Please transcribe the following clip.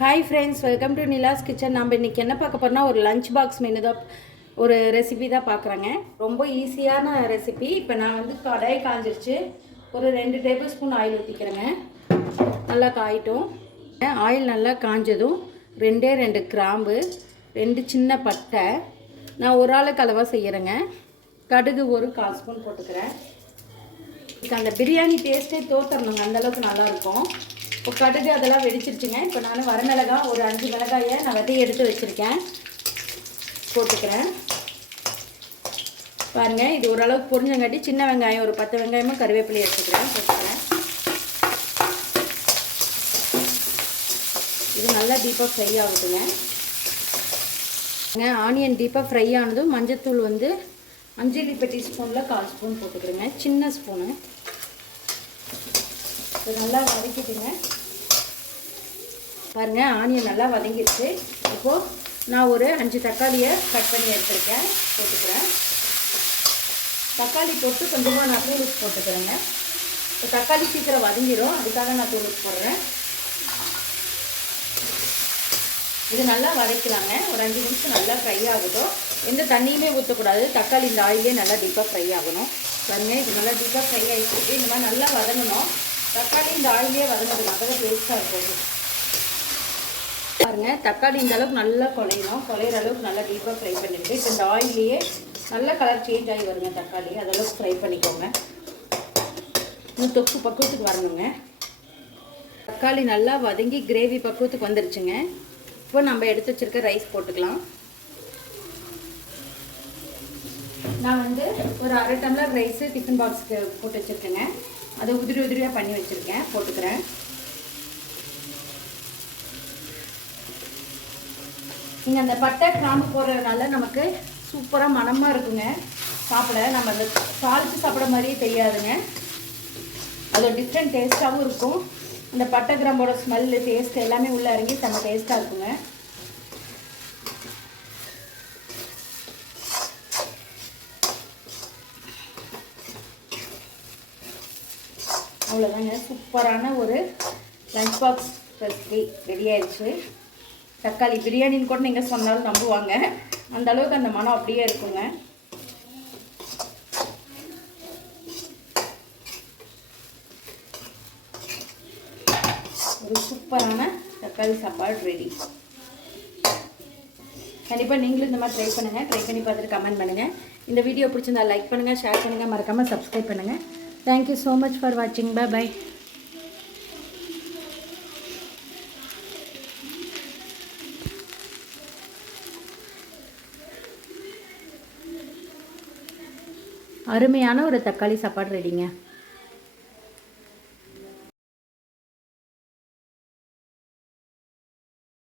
Hi friends, welcome to Nila's kitchen. நம்ம இன்றைக்கி என்ன பார்க்க போகிறோம்னா ஒரு லஞ்ச் பாக்ஸ் மெனு தான், ஒரு ரெசிபி தான் பார்க்குறேங்க. ரொம்ப ஈஸியான ரெசிபி. இப்போ நான் வந்து கடாய் காஞ்சிருச்சு, ஒரு 2 டேபிள் ஸ்பூன் ஆயில் ஊற்றிக்கிறேங்க. நல்லா காயிட்டும். ஆயில் நல்லா காஞ்சதும் 2 கிராம்பு, 2 சின்ன பட்டை, நான் ஒரு ஆளுக்கு அளவாக செய்கிறேங்க. கடுகு ஒரு 1/4 ஸ்பூன் போட்டுக்கிறேன். அந்த பிரியாணி டேஸ்ட்டே தோற்றணுங்க, அந்தளவுக்கு நல்லாயிருக்கும். இப்போ கடுகு அதெல்லாம் வெடிச்சிருச்சுங்க. இப்போ நான் வரமிளகாய் ஒரு 5 மிளகாயை நான் வெட்டி எடுத்து வச்சுருக்கேன், போட்டுக்கிறேன். பாருங்கள், இது ஓரளவுக்கு பொரிஞ்சங்காட்டி சின்ன வெங்காயம் ஒரு 10 வெங்காயமும் கருவேப்பிலை எடுத்துக்கிறேன், போட்டுக்கிறேன். இது நல்லா டீப்பாக ஃப்ரை ஆகுதுங்க. ஆனியன் டீப்பாக ஃப்ரை ஆனதும் மஞ்சத்தூள் வந்து 5 டீஸ்பூனில் 1/4 ஸ்பூன் போட்டுக்கிறேங்க, சின்ன ஸ்பூனு. இது நல்லா வதக்கிட்டுங்க. பாருங்கள், ஆனியன் நல்லா வதங்கிடுச்சு. இப்போது நான் ஒரு 5 தக்காளியை கட் பண்ணி எடுத்துருக்கேன், போட்டுக்கிறேன். தக்காளி போட்டு கொஞ்சமாக நான் தூள் உப்பு போட்டுக்கிறேங்க. இப்போ தக்காளி சீக்கிரம் வதங்கிடும், அதுக்காக நான் தூள் உப்பு போடுறேன். இது நல்லா வதக்கலாங்க. ஒரு 5 நிமிஷம் நல்லா ஃப்ரை ஆகட்டும். எந்த தண்ணியுமே ஊற்றக்கூடாது. தக்காளி இந்த ஆயிலே நல்லா டீப்பாக ஃப்ரை ஆகணும். பாருங்கள், இது நல்லா டீப்பாக ஃப்ரை ஆகிட்டு இந்த மாதிரி நல்லா வதங்கணும். தக்காளி இந்த ஆயிலே வதங்கிறது அப்போ டேஸ்ட்டாக இருக்கும். பாருங்கள், தக்காளி இந்த அளவுக்கு நல்லா குழையணும். குழையிற அளவுக்கு நல்லா டீப்பாக ஃப்ரை பண்ணிவிட்டு இப்போ இந்த ஆயிலேயே நல்ல கலர் சேஞ்ச் ஆகி வருங்க தக்காளி. அதளவுக்கு ஃப்ரை பண்ணிக்கோங்க. இன்னும் தொக்கு பக்குவத்துக்கு வரணுங்க. தக்காளி நல்லா வதங்கி கிரேவி பக்குவத்துக்கு வந்துருச்சுங்க. இப்போ நம்ம எடுத்து வச்சுருக்க ரைஸ் போட்டுக்கலாம். நான் வந்து ஒரு 1/2 டம்ளர் ரைஸு டிஃபன் பாக்ஸுக்கு போட்டு வச்சுருக்கேங்க. அதை உதிரி உதிரியாக பண்ணி வச்சுருக்கேன், போட்டுக்கிறேன். நீங்கள் அந்த பட்டை கிராம்பு போடுறதுனால நமக்கு சூப்பராக மணமாக இருக்குங்க. சாப்பிட நம்ம அந்த தாளித்து சாப்பிட்ற மாதிரியே தெரியாதுங்க. அது ஒரு டிஃப்ரெண்ட் டேஸ்ட்டாகவும் இருக்கும். அந்த பட்டை கிராம்போட ஸ்மெல்லு டேஸ்ட் எல்லாமே உள்ளே இறங்கி செம்ம டேஸ்ட்டாக இருக்குங்க. அவ்வளோதாங்க, சூப்பரான ஒரு லஞ்ச் பாக்ஸ் ரெசிபி ரெடி ஆயிடுச்சு. தக்காளி பிரியாணின்னு கூட நீங்கள் சொன்னாலும் நம்புவாங்க, அந்த அளவுக்கு அந்த மனம் அப்படியே இருக்குங்க. ஒரு சூப்பரான தக்காளி சாப்பாடு ரெடி. கண்டிப்பாக நீங்களும் இந்த மாதிரி ட்ரை பண்ணுங்கள். ட்ரை பண்ணி பார்த்துட்டு கமெண்ட் பண்ணுங்கள். இந்த வீடியோ பிடிச்சிருந்தா லைக் பண்ணுங்கள், ஷேர் பண்ணுங்கள், மறக்காமல் சப்ஸ்கிரைப் பண்ணுங்கள். தேங்க்யூ ஸோ மச் ஃபார் வாட்சிங். பை. அருமையான ஒரு தக்காளி சாப்பாடு ரெடிங்க.